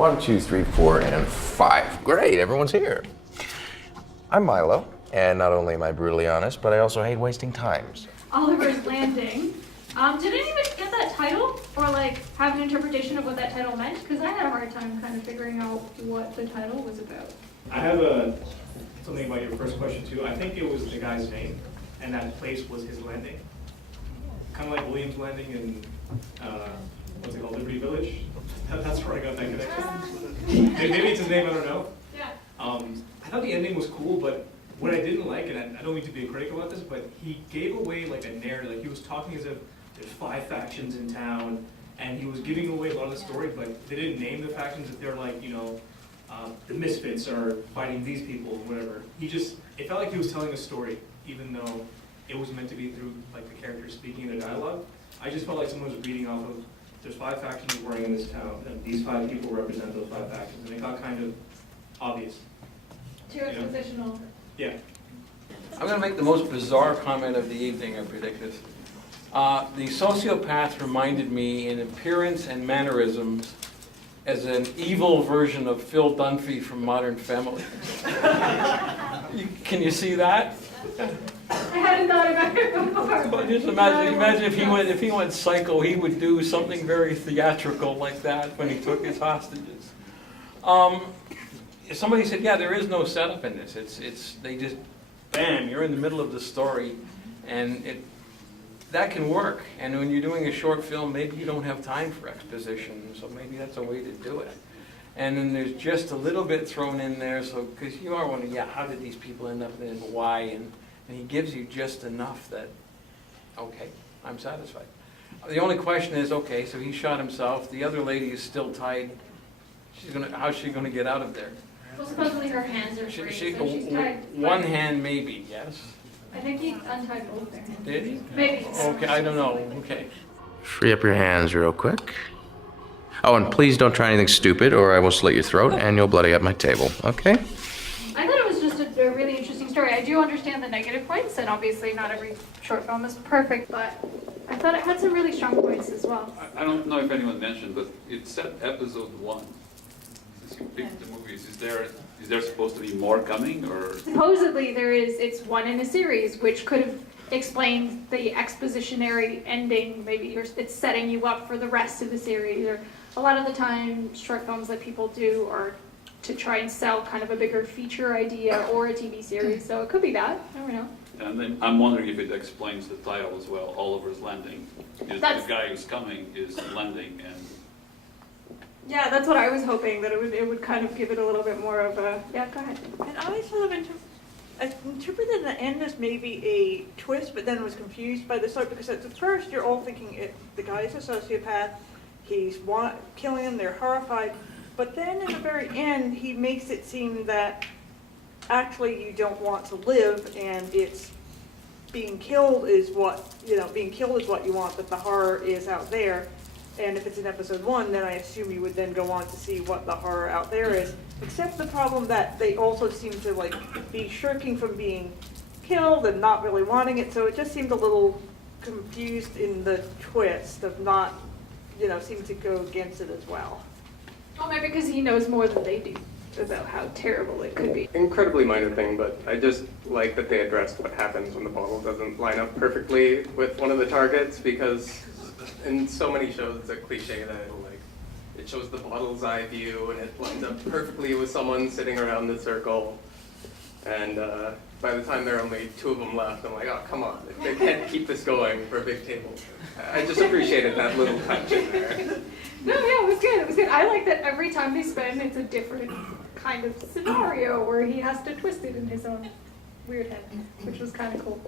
1, 2, 3, 4, and 5. Great, everyone's here. I'm Milo, and not only am I brutally honest, but I also hate wasting times. Oliver's Landing. Did anyone get that title or have an interpretation of what that title meant? Because I had a hard time kind of figuring out what the title was about. I have something about your first question too. I think it was the guy's name, and that place was his landing. Kind of like Williams Landing in, what's it called, Liberty Village? That's where I got that connection. Maybe it's his name, I don't know. Yeah. I thought the ending was cool, but what I didn't like, and I don't mean to be a critic about this, but he gave away like a narrative. Like he was talking as if there's 5 factions in town, and he was giving away a lot of the story, but they didn't name the factions. If they're like, the Misfits are fighting these people, or whatever. It felt like he was telling a story, even though it was meant to be through like the characters speaking in a dialogue. I just felt like someone was reading off of, there's 5 factions warring in this town, and these 5 people represent those 5 factions, and it got kind of obvious. Too expositional. Yeah. I'm going to make the most bizarre comment of the evening, I predict this. The sociopath reminded me in appearance and mannerisms as an evil version of Phil Dunphy from Modern Family. Can you see that? I hadn't thought about it before. But just imagine if he went psycho, he would do something very theatrical like that when he took his hostages. Somebody said, yeah, there is no setup in this. They just, bam, you're in the middle of the story, and that can work. And when you're doing a short film, maybe you don't have time for exposition, so maybe that's a way to do it. And then there's just a little bit thrown in there, so because you are wondering, yeah, how did these people end up in why? And he gives you just enough that, okay, I'm satisfied. The only question is, okay, so he shot himself. The other lady is still tied. How's she gonna get out of there? Well, supposedly her hands are free, so she's tied. One hand, maybe, yes. I think he untied both their hands. Did he? Maybe. Okay, I don't know. Okay. Free up your hands real quick. Oh, and please don't try anything stupid or I will slit your throat and you'll bloody up my table, okay? I thought it was just a really interesting story. I do understand the negative points, and obviously not every short film is perfect, but I thought it had some really strong points as well. I don't know if anyone mentioned, but it said episode 1. Since you picked the movies, is there supposed to be more coming, or? Supposedly it's one in a series, which could have explained the expositionary ending. Maybe it's setting you up for the rest of the series. Or a lot of the time, short films that people do are to try and sell kind of a bigger feature idea or a TV series. So it could be that. I don't know. And then I'm wondering if it explains the title as well, Oliver's Landing. The guy who's coming is landing, and Yeah, that's what I was hoping, that it would kind of give it a little bit more of a, yeah, go ahead. And I sort of I interpreted the end as maybe a twist, but then was confused by the start, because at the first you're all thinking the guy is a sociopath, he's killing them, they're horrified, but then in the very end he makes it seem that actually you don't want to live, and it's being killed is what you want, but the horror is out there. And if it's in episode 1, then I assume you would then go on to see what the horror out there is. Except the problem that they also seem to be shirking from being killed and not really wanting it. So it just seemed a little confused in the twist of not, seem to go against it as well. Well, maybe because he knows more than they do about how terrible it could be. Incredibly minor thing, but I just like that they addressed what happens when the bottle doesn't line up perfectly with one of the targets, because in so many shows it's a cliche that it shows the bottle's eye view and it lines up perfectly with someone sitting around the circle, and by the time there are only 2 of them left, I'm like, oh, come on, they can't keep this going for a big table. I just appreciated that little touch in there. No, yeah, it was good. It was good. I like that every time they spin, it's a different kind of scenario where he has to twist it in his own weird head, which was kind of cool.